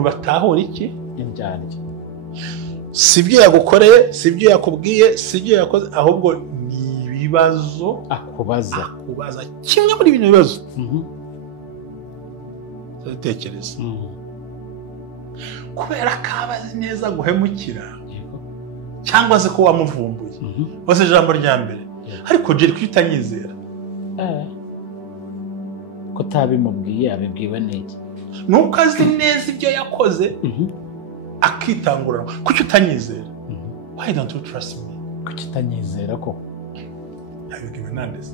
batahura iki Iryarya. sibyo yagukoreye sibyo yakubwiye sibyo yakoze ahubwo ni ibibazo akubaza kimwe muri bino bibazo tekereza kubera ko abazi neza guhemukira cyangwa se ko wamuvumbuye bose ijambo rya mbere ariko jeri kuko utanyizera ko tabimubwiye abibwiwe n'iki nuko azi neza ibyo yakoze akitangurana kuki utanyizera why don't you trust me kuki utanyizera ko abibwiwe nandese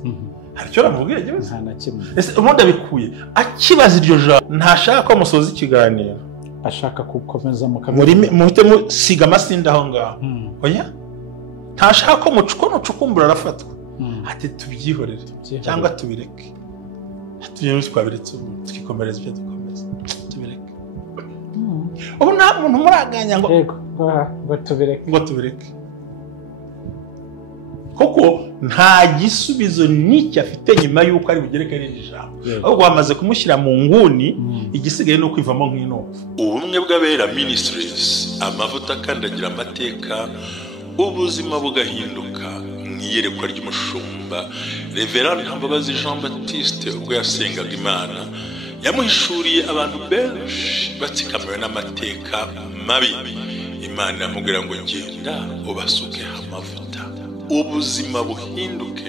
hari icyo ramubwira gibaza nta na kimwe ese ubundi abikuye akibaza iryo jambo ntashaka ko musoza ikiganiro ashaka gukomeza muhite musiga amasinda aho ngaho oya ntashaka ko mucukumbura arafatwa ati tubyihorere cyangwa tubireke tujye twabiretse ubu twikomereza ibyo dukomeza tubireke ubu nta muntu muraganya ngo tubireke kuko nta gisubizo n'icyo afite nyuma y'uko ari bugereke n'iri jambo ahubwo bamaze kumushyira mu nguni igisigaye no kwivamo nk'inopfu. Ubumwe bw'Abera Ministries, amavuta akandagira amateka, ubuzima bugahinduka. Mwiyerekwa ry'umushumba Reverend Mbabazi Jean Baptiste ubwo yasengaga Imana yamuhishuriye abantu benshi batsikamiwe n'amateka mabi. Imana yamubwira ngo genda ubasuke amavuta ubuzima buhinduke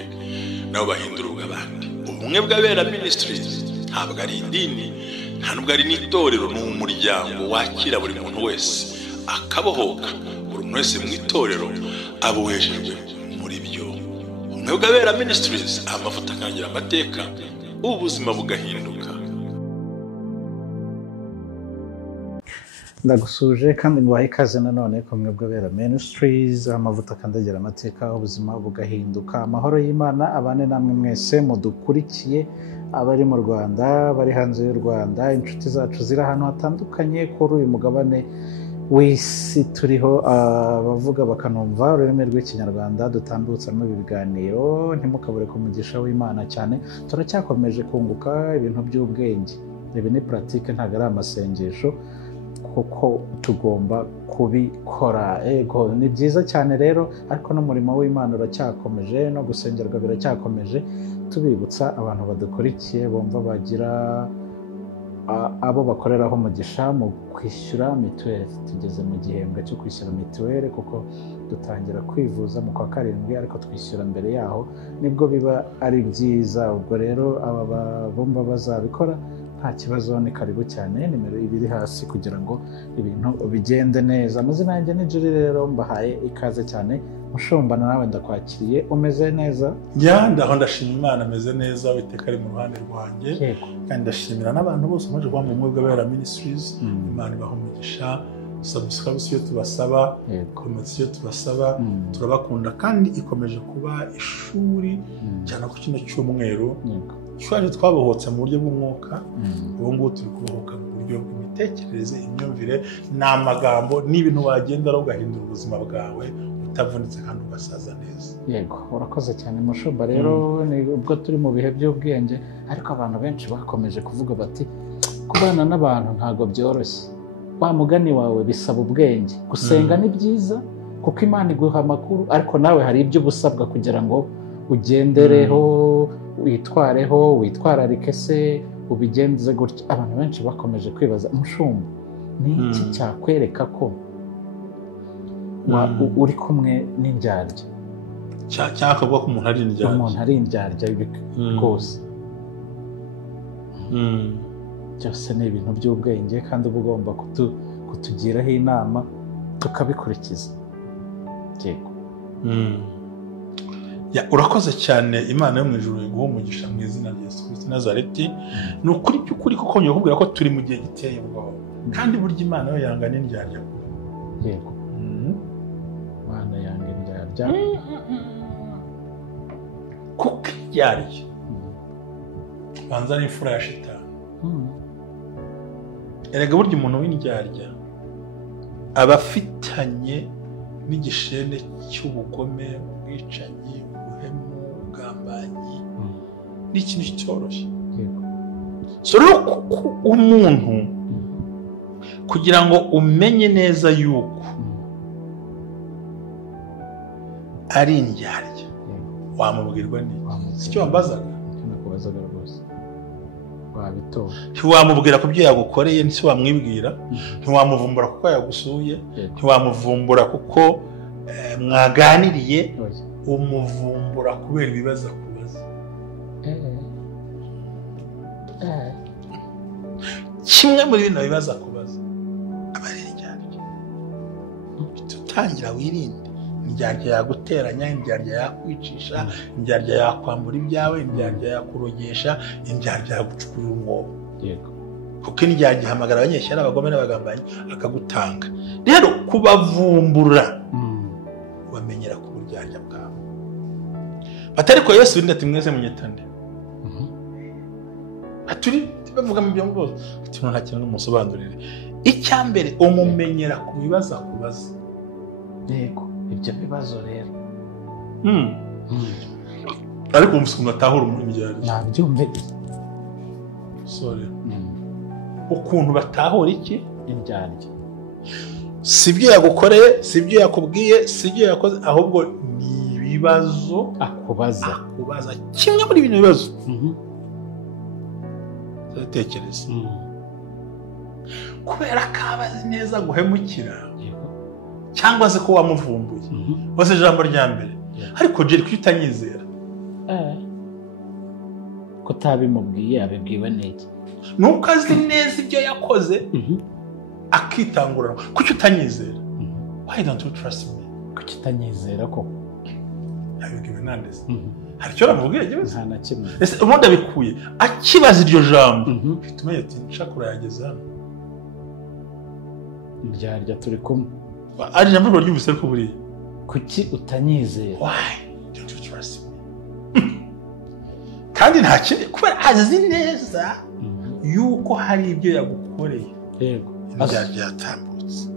nabo bahindurwa abandi. Ubumwe bw'Abera Ministries ntabwo ari idini, nta nubwo ari n'itorero, ni umuryango wakira buri muntu wese akabohoka. Buri muntu wese mu itorero abohejejwe muri byo. Ubumwe bw'Abera Ministries, amavuta akandagira amateka, ubuzima bugahinduka. Ndagusuje kandi ngwaye ikaze nanone ku Ubumwe bw'Abera Ministries, amavuta akandagira amateka, ubuzima bugahinduka. Amahoro y'Imana abane namwe mwese mudukurikiye, abari mu Rwanda, bari hanze y'u Rwanda, inshuti zacu ziri ahantu hatandukanye kuri uyu mugabane w'isi turiho, abavuga bakanumva ururimi rw'ikinyarwanda dutambutsa muri ibi biganiro. Ntimukabure ku mugisha w'Imana cyane, turacyakomeje kunguka ibintu by'ubwenge. Ibi ni pratique, ntabwo ari amasengesho, kuko tugomba kubikora. Ego ni byiza cyane rero, ariko n'umurimo w'Imana uracyakomeje, no gusengerwa biracyakomeje. Tubibutsa abantu badukurikiye bumva bagira abo bakoreraho umugisha mu kwishyura mituweli. Tugeze mu gihembwe cyo kwishyura mituweli, kuko dutangira kwivuza mu kwa karindwi, ariko twishyura mbere yaho nibwo biba ari byiza. Ubwo rero aba bumva bazabikora nta kibazo, ni karibu cyane. Nimero ibiri hasi kugira ngo ibintu bigende neza. Amazina yanjye ni Juri, rero mbahaye ikaze cyane. Mushumba nawe ndakwakiriye, umeze neza? Ndaho ndashima Imana, ameze neza, Uwiteka ari mu ruhande rwanjye. Kandi ndashimira n'abantu bose baje kuba mu Ubumwe bw'Abera Ministries. Imana ibaha umugisha. Subscribe iyo tubasaba, comment iyo tubasaba, turabakunda kandi ikomeje kuba ishuri cyane ku kino cyumweru. Twaje twabohotse mu buryo bw'umwuka, ubu ngubu turi kubohoka mu buryo bw'imitekerereze, imyumvire, n'amagambo, n'ibintu wagenda ugahindura ubuzima bwawe utavunitse kandi ugasaza neza. Yego, urakoze cyane Mushumba. Rero ni ubwo turi mu bihe by'ubwenge, ariko abantu benshi bakomeje kuvuga bati kubana n'abantu ntago byoroshye. Wa mugani wawe bisaba ubwenge. Gusenga ni byiza kuko Imana iguha amakuru, ariko nawe hari ibyo ubusabwa kugira ngo ugendereho, witwareho, witwararike se ubigenze gutya. Abantu benshi bakomeje kwibaza, Mushumba, ni iki cyakwereka ko uri kumwe n'indyarya? Cyakavuga ko umuntu ari indyarya. Umuntu ari indyarya rwose. Byose ni ibintu by'ubwenge, kandi uba ugomba kutugiraho inama tukabikurikiza. Yego. Urakoze cyane. Imana yo mu ijuru iguhe umugisha mu izina rya Yesu Kristo Nazareti. Ni ukuri by'ukuri kuko njye kubwira ko turi mu gihe giteye ubwoba, kandi burya Imana yo yanga n'indyarya. Yego. Imana yanga indyarya. Kuko iryarya banza ari imfura ya shitani. Erega burya umuntu w'indyarya aba afitanye n'igishene cy'ubugome, ubwicanyi, ubuhemu, ubugambanyi. Ni ikintu kitoroshye. So rero umuntu kugira ngo umenye neza yuko ari indyarya wamubwirwa n'iki? Si cyo wambazaga? nakubazaga rwose wabitora. Ntiwamubwira ku byo yagukoreye, nti wamwibwira. Ntiwamuvumbura kuko yagusuye, ntiwamuvumbura kuko mwaganiriye, umuvumbura kubera ibibazo akubaza. Kimwe muri bino bibazo akubaza aba ari indyarya. Tutangira wirinde indyarya yaguteranya, indyarya yakwicisha, indyarya yakwambura ibyawe, indyarya yakurogesha, indyarya yagucukurira umwobo. Kuko indyarya ihamagara abanyeshyari, abagome n'abagambanyi akagutanga. Rero kubavumbura ubamenyera ku buryarya bwawe. Batari ko Yesu ati mwese munyitande. Aturi bavuga mu byo bwose ati nta kintu n'umusobanurire. Icyambere umumenyera ku bibazo akubaza. Yego, ibyo bibazo rero ariko umusumba atahura muri indyarya. Nabyumve. Sorry. Ukuntu batahura iki? Indyarya. Sibyo yagukoreye, sibyo yakubwiye, sibyo yakoze, ahubwo ni ibibazo akubaza. Kimwe muri bino bibazo tekereza. Kubera ko abazi neza guhemukira cyangwa se ko wamuvumbuye. Bose ijambo rya mbere. Ariko Jerry kuko utanyizera. Ko tabimubwiye abibwiwe n'iki? Nuko azi neza ibyo yakoze akitangurana. Kuki utanyizera? Why don't you trust me? Kuki utanyizera ko? Abibwiwe nandese. Hari icyo namubwiye gibuze? Nta na kimwe. Ese ubundi abikuye akibaza iryo jambo. Bitumenye ati nshakura yageze hano. Iryarya turi kumwe. Ari jambo ry'ubuse ko buriye. Kuki utanyizera? Why don't you trust me? Kandi nta kindi kubera azi neza yuko hari ibyo yagukoreye. Yego. Iryarya yatambutse.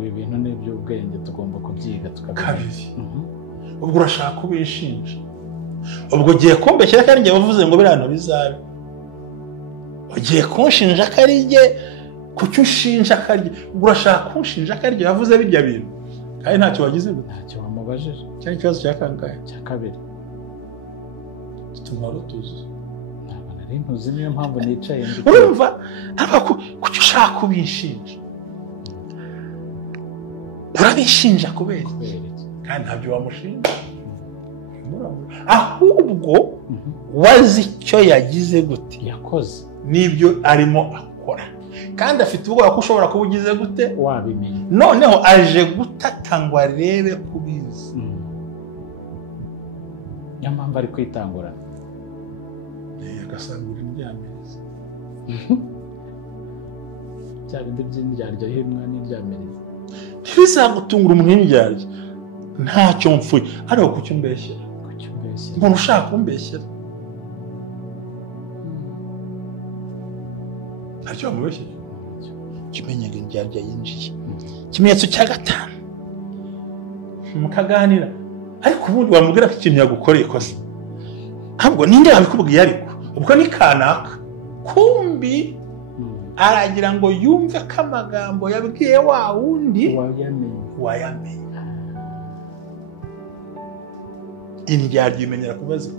Ibi bintu ni iby'ubwenge tugomba kubyiga tukabimenya. Kabiri. Ubwo urashaka kubishinja. Ubwo ugiye kumbeshyira kandi njye bavuze ngo birano bizabe. Ugiye kunshinja karijye kuki ushinja karye. Ubwo urashaka kunshinja karye yavuze birya bintu. Kandi ntacyo wagize gute? Ntacyo wamubajije. Cyari ikibazo cya kangahe? Cya kabiri. Tutuma rutuzo. Ntabwo nari ntuzi niyo mpamvu nicaye ndi. Urumva? Kuki ushaka kubinshinja? Urabishinja kubera iki? Kandi ntabyo wamushinja. Ahubwo wazi icyo yagize gute yakoze n'ibyo arimo akora, kandi afite ubwoba ko ushobora kuba ugize gute wabimenya. Noneho aje gutata ngo arebe kubizi. Niyo mpamvu ari kwitangura. Agasangura indyamirizi. Bya bindi by'indyarya y'imwa n'indyamirizi. Ntibizagutungura umuntu w'indyarya. Ntacyo mpfuye. Ariko kuki umbeshyera? Umuntu ushaka kumbeshyera. Ntacyo wamubeshyera? Kimenyaga indyarya yinjiye. Ikimenyetso cya gatanu. Mukaganira. Ariko ubundi wamubwira ko ikintu yagukoreye kosa. Ntabwo ninde wabikubwiye ariko. Ubwo ni kanaka. Kumbi aragira ngo yumve ko amagambo yabwiye wa wundi wayamenye. Indyarya imenyera kubaza.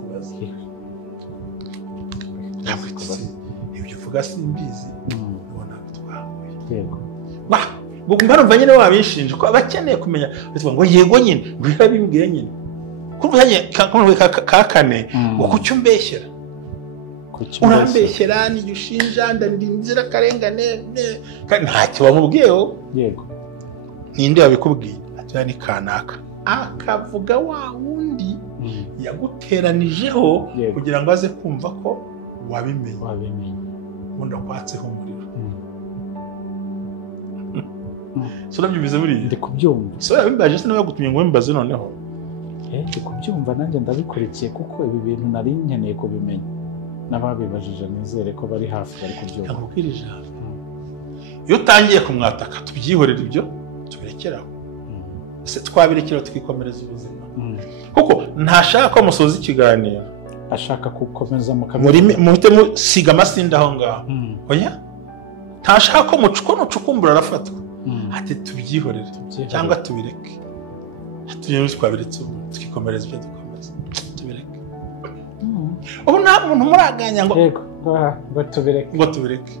Ibyo uvuga simbizi. Ubona bitwahuye. Yego. Ngo mbarumva nyine wabishinje ko abakeneye kumenya bitwa ngo yego nyine ngo bimbwiye nyine. Kumvanye ka kane ngo kuki umbeshyera. Urambeshyera ni ushinja ndinzira karengane kandi ntacyo wamubwiyeho. Yego. Ninde wabikubwiye? Ati ni kanaka. Akavuga wa wundi yaguteranijeho kugira ngo aze kumva ko wabimenye. Ubundi akwatseho umuriro. So nabyumvize buriya? Ndi kubyumva. So yabimbaje se nawe yagutumye ngo mbaze noneho. Ndi kubyumva nanjye ndabikurikiye kuko ibi bintu nari nkeneye kubimenya. N'ababibajije nizere ko bari hafi bari kubyumva. Nakubwirije. Iyo utangiye kumwataka tubyihorera ibyo tubirekeraho. Se twabirekera twikomereza ubuzima. Kuko ntashaka ko musoza ikiganiro ashaka gukomeza muhite musiga amasinda aho ngaho oya ntashaka ko nucukumbura arafatwa ati tubyihorere cyangwa tubireke tujye twabiretse twikomereza ibyo dukomeza tubireke ubu nta muntu muraganya ngo tubireke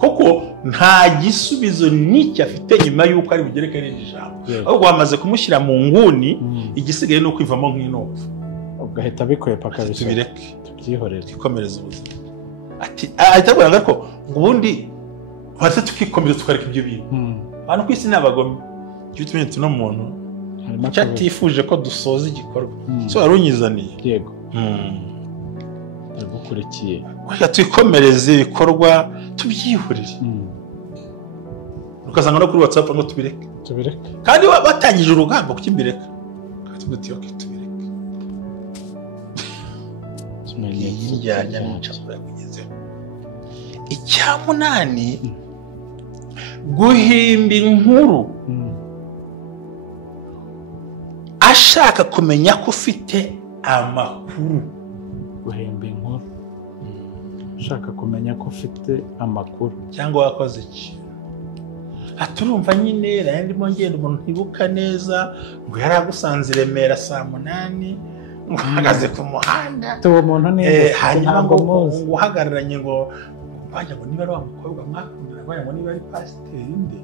kuko nta gisubizo n'icyo afite nyuma y'uko ari bugereke n'iri jambo ahubwo wamaze kumushyira mu nguni igisigaye ni ukwivamo nk'inopfu ugahita bikwepa kabisa tubireke tubyihorere twikomereza ubuzima ati ahita avuga ko ubundi twese tukikomereza tukareka ibyo bintu abantu ku isi ni abagome icyo tumenyetso no muntu icyo atifuje ko dusoza igikorwa so wari unyizaniye yego ndagukurikiye reka twikomereze ibikorwa tubyihurire ukazanga no kuri WhatsApp ngo tubireke kandi batangije urugamba kuki mbireka tuguti okay tubireke Iryarya n'icakura kugezeho icyamunani guhimba inkuru ashaka kumenya ko ufite amakuru guhimba inkuru ushaka kumenya ko ufite amakuru cyangwa wakoze iki aturumva nyine ndimo ngenda umuntu ntibuka neza ngo yari agusanze i Remera saa 8 uhagaze ku muhanda tuwo muntu neza hanyuma ngo uhagararanye ngo bajya ngo niba ari wa mukobwa mwakundana bajya ngo niba ari pasiteri nde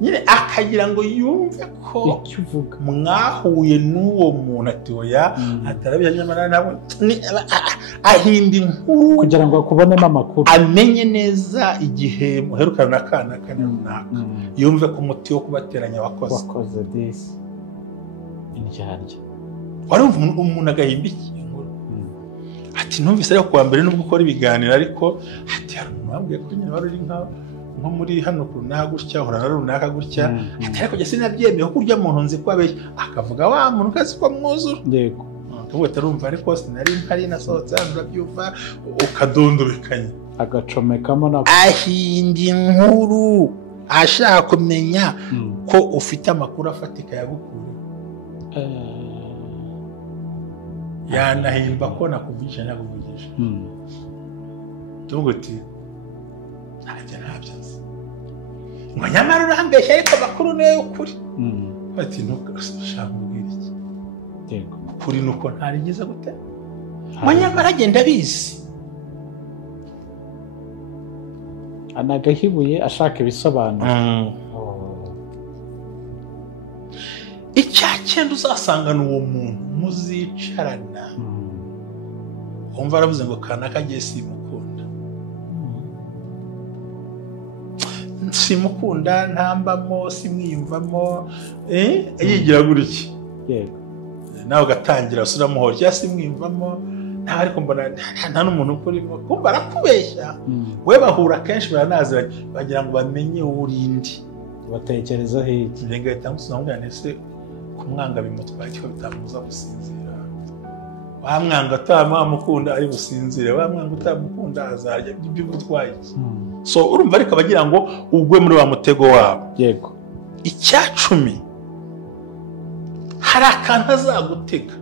nyine akagira ngo yumve ko mwahuye n'uwo muntu ati oya atarabya nyamara nabo ahimba inkuru kugira ngo akubonemo amakuru amenye neza igihe muherukana n'akana runaka yumve ko umuti wo kubateranya wakoze this Iryarya wari umuntu agahimba iki inkuru ati numvise ariko kuwa mbere nubwo ukora ibiganiro ariko ati hari umuntu wambwiye ko nyine wari uri nko muri hano runaka gutya uhora na runaka gutya ati ariko jye sinabyemeye ko urya muntu nzi ko abeshya akavuga wa muntu kazi ko mwuzura yego tuvuga tarumva ariko sinari mpari nasohotse hano urabyumva ukadondobekanya agacomekamo nako ahimba inkuru ashaka kumenya ko ufite amakuru afatika yagukura yanahimba ko nakuvugisha nakuvugisha tuvuga uti ntabyo nzi ngo nyamara urambeshya ariko amakuru niyo y'ukuri bati ntukashaka kubwira iki yego ukuri nuko ntarigeze gute ngo nyamara agenda abizi anagahibuye ashaka ibisobanuro icyakenda uzasangana uwo muntu muzicarana wumva aravuze ngo kanaka agiye simukunda ntambamo simwiyumvamo yigira gutya yego nawe ugatangira usuramuhora cyangwa simwiyumvamo nta ariko mbona nta n'umuntu ukurimo kumva arakubeshya we bahura kenshi baranaziranye bagira ngo bamenye urindi batekereza hiki ngahita ngusubiza ese kumwanga bimutwaye cyo bitamuza gusinzira wamwanga utamukunda ari businzire wamwanga utamukunda azarya ibyo gutwaye so urumva ariko bagira ngo ugwe muri wa mutego wabo yego icyacumi hari akantu azagutega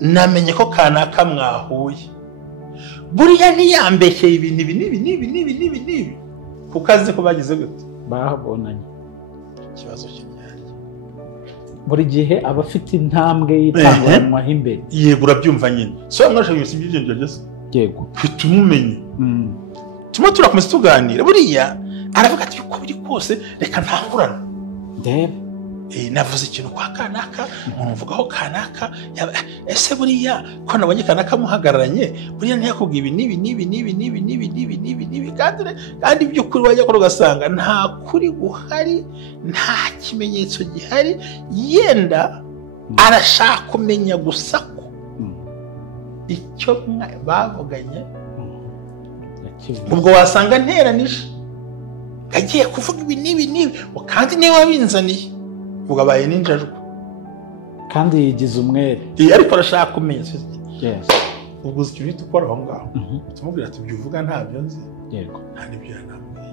namenye ko kanaka mwahuye buriya ntiyambekeye ibintu ibi kuko azi ko bagize gute babonanye ikibazo cy'Iryarya buri gihe aba afite intambwe yitanguranwaho imbere yego urabyumva nyine so mwashaka ibintu by'ibyo byose yego tumumenye tuma turakomeza tuganira buriya aravuga ati uko biri kose reka ntangurana ndebe navuze ikintu kwa kanaka mvugaho kanaka ese buriya ko nabonye kanaka muhagararanye buriya ntiyakubwiye ibi nibi kandi by'ukuri wajya ko ugasanga nta kuri guhari nta kimenyetso gihari yenda arashaka kumenya gusa ko icyo bavuganye ubwo wasanga nteranije agiye kuvuga ibi nibi kandi niwe wabinzaniye ugabaye n'injajwa kandi yigize umwere ariko arashaka kumenya yes ubwo uzi icyo uhita ukora aho ngaho tumubwira ati ibyo uvuga ntabyo nzi yego nta n'ibyo yanambwiye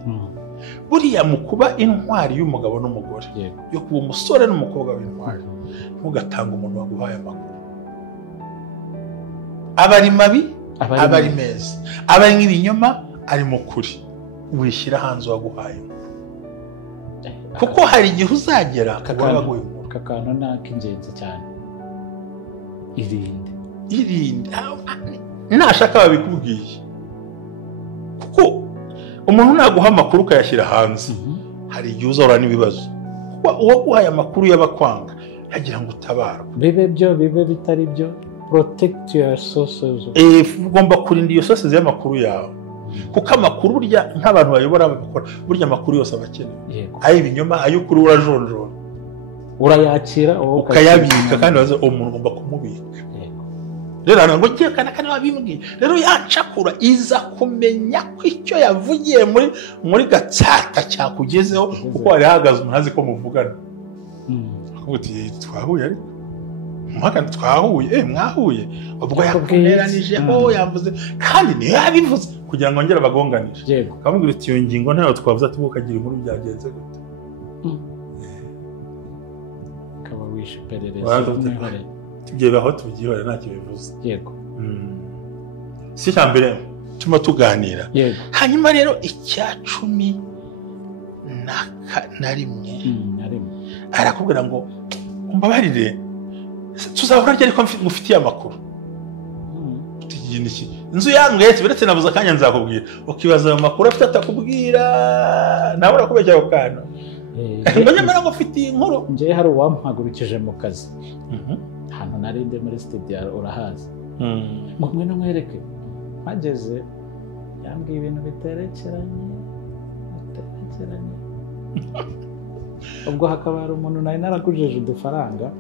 buriya mu kuba intwari y'umugabo n'umugore yo kuba umusore n'umukobwa w'intwari ntugatange umuntu waguhaye amakuru aba ari mabi aba ari meza, aba ari nk'ibinyoma ari mu kuri, wishyira hanze waguhaye. Kuko hari igihe uzagera wabaguye. Aka kantu ni ak'ingenzi cyane. Irinde nashaka babikubwiye, kuko umuntu naguha amakuru ukayashyira hanze, hari igihe uzahura n'ibibazo. Kuko uwaguhaye amakuru y'abakwanga yagira ngo utabarwe, bibe byo bibe bitari byo. Protect your sources. Ugomba kurinda iyo sources y'amakuru yawe, kuko amakuru burya nk'abantu bayobora babikora, burya amakuru yose abakenewe, ay'ibinyoma ay'ukuri urajonjora, urayakira ukayabika, kandi waze umuntu ugomba kumubika. Rero ngo kiye kana wabimbwiye, rero yacakura iza kumenya ko icyo yavugiye muri gatsata cyakugezeho, kuko hari hahagaze umuntu azi ko muvugana. Akuti twahuye ariko mwaka twahuye, mwahuye ubwo yakuneranijeho yamvuze, kandi niyo yabivuze kugira ngo ngere bagonganishe. Kamubwira uti iyo ngingo ntayo twavuze, ati ukagira inkuru byagenze gute. Kaba wishe perereza tugiye baho tubyihora ntacyo bivuze. Yego. Si cyambere tuma tuganira. Hanyuma rero icya 10 na rimwe arakubwira ngo umbabarire, tuzahura ryari ko mufitiye amakuru. Tugiye iki inzu yanguye biretse navuze akanya nzakubwira, ukibaza ayo makuru afite atakubwira, nawe urakubekera ako kantu. Ngo nyamara ngo ufitiye inkuru. Ngiye hari uwampagurukije mu kazi, hano narinde muri studio urahazi, ngo mwene mwereke. Mageze yambwiye ibintu biterekeranye. Ubwo hakaba hari umuntu nari naragujije udufaranga,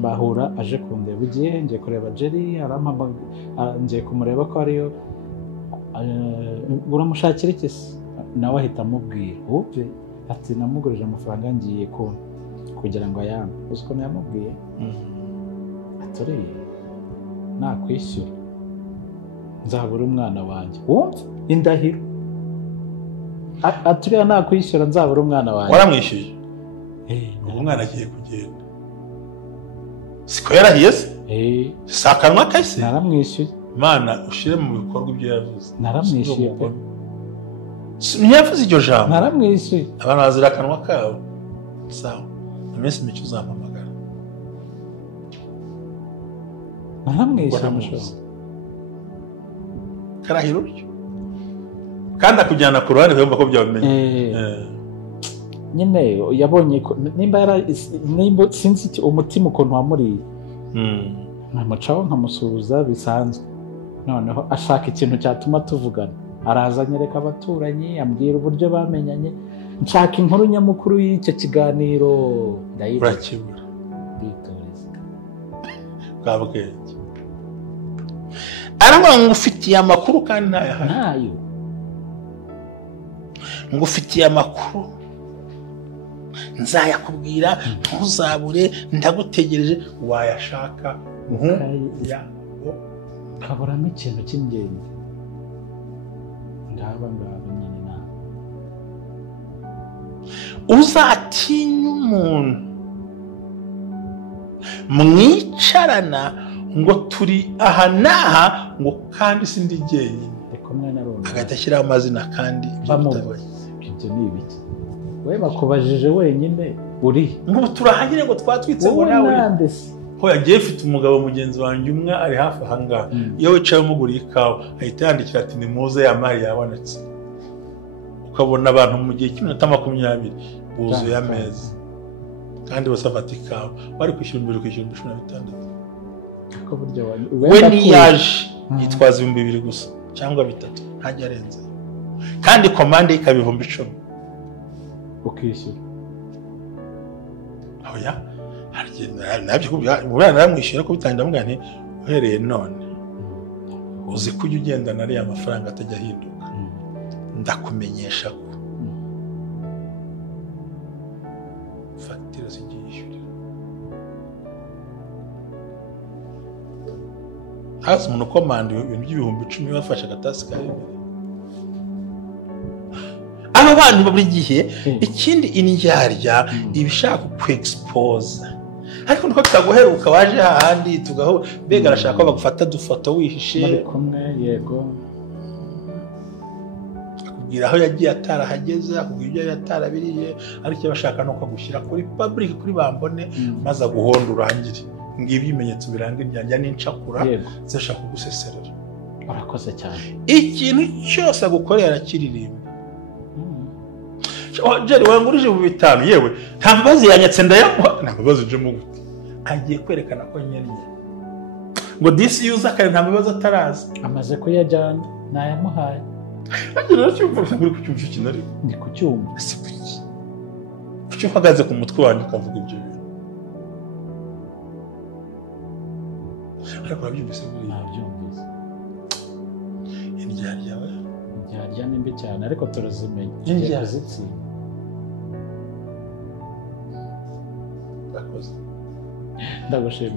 bahura aje kundeba. Ugiye ngiye kureba Jerry, ngiye kumureba ko ariyo, uramushakira iki se? Nawe ahita amubwira, uve ati namugurije amafaranga ngiye kugira ngo ayampe. Uzi ko yamubwiye aturiye nakwishyura nzabura umwana wanjye. Wumva indahiro, aturiye nakwishyura nzabura umwana wanjye. Waramwishyuye? Umwana agiye kugenda, siko yarahiye se? Sakanwa kase naramwishyuye. Imana ushire mu bikorwa ibyo yavuze. Naramwishyuye pe. Ntiyavuze iryo jambo. Naramwishyuye. Abantu bazira akanwa kabo. Sawa, iminsi mike uzampamagara. Naramwishyuye amushoza. Karahira uryo, kandi akujyana ku ruhande yumva ko byabimenye. Nyine yabonye ko nimba sinzi umutima ukuntu wamuriye, nkamucaho nkamusuhuza bisanzwe. Noneho ashaka ikintu cyatuma tuvugana, araza anyereka abaturanyi, ambwira uburyo bamenyanye, nshaka inkuru nyamukuru y'icyo kiganiro urakibura. Nditoreza bwa bwenge aravuga ngo ufitiye amakuru kandi ntayo, ngo ufitiye amakuru nzayakubwira, ntuzabure, ndagutegereje, wayashaka kaburamo ikintu cy'ingenzi. Ngaba nyine nawe uzatinya umuntu mwicarana ngo turi aha n'aha, ngo kandi sindi jyenyine, agahita ashyiraho amazina kandi ibyo ni ibiki? We bakubajije wenyine uri ngo turahagire ngo twatwitse ngo nawe ho yagiye mfite umugabo mugenzi wanjye umwe ari hafi ahangaha, iyo wicaye umuguriye ikawa ahita yandikira ati ni muze ya mari yabonetse. Ukabona abantu mu gihe cy'iminota 20 buzuye ameza, kandi bose bafata ikawa bari kwishyura 16. We niyaje yitwaza 2,000 gusa cyangwa 3, ntajya arenze, kandi komande ikaba 10,000 ukishyura. Oya nabyo umwana naramwishyura ko bitangira mugane uhereye none uzi ko ujya ugendana ariya mafaranga atajya ahinduka, ndakumenyesha ko fagitire zigiye yishyurira. hasi umuntu ukomanda ibintu by'10,000 bafashe agatasi ka bibiri. Aba bantu buri gihe ikindi Iryarya ibishaka ku expose ariko nuko tutaguheruka waje hahandi tugaho mbega arashaka ko bagufata dufoto wihishe muri kumwe yego akubwira aho yagiye atarahageze akubwira ibyo yatarabiriye ariko icyo bashaka nuko agushyira kuri public kuri bambone maze aguhonda urangire ngibi ibimenyetso biranga Iryarya n'incakura zishaka kuguseserera urakoze cyane ikintu cyose agukorera arakiririmba Jerry wangurije mu 5 yewe nta mbabazi yanyatse ndayamuha nta mbabazi je mu gute agiye kwerekana ko nyennye ngo disi user kare nta mbabazi ataraza amaze kuyajyana nayamuhaye rero cyumva muri kucyumva ikintu ari ndi kucyumva si kuki uhagaze ku mutwe wanjye ukavuga ibyo bintu ariko urabyumvise buri nabyumvise Iryarya we Iryarya ni mbi cyane ariko turazimenya Iryarya kuzitsinda ndagushimiye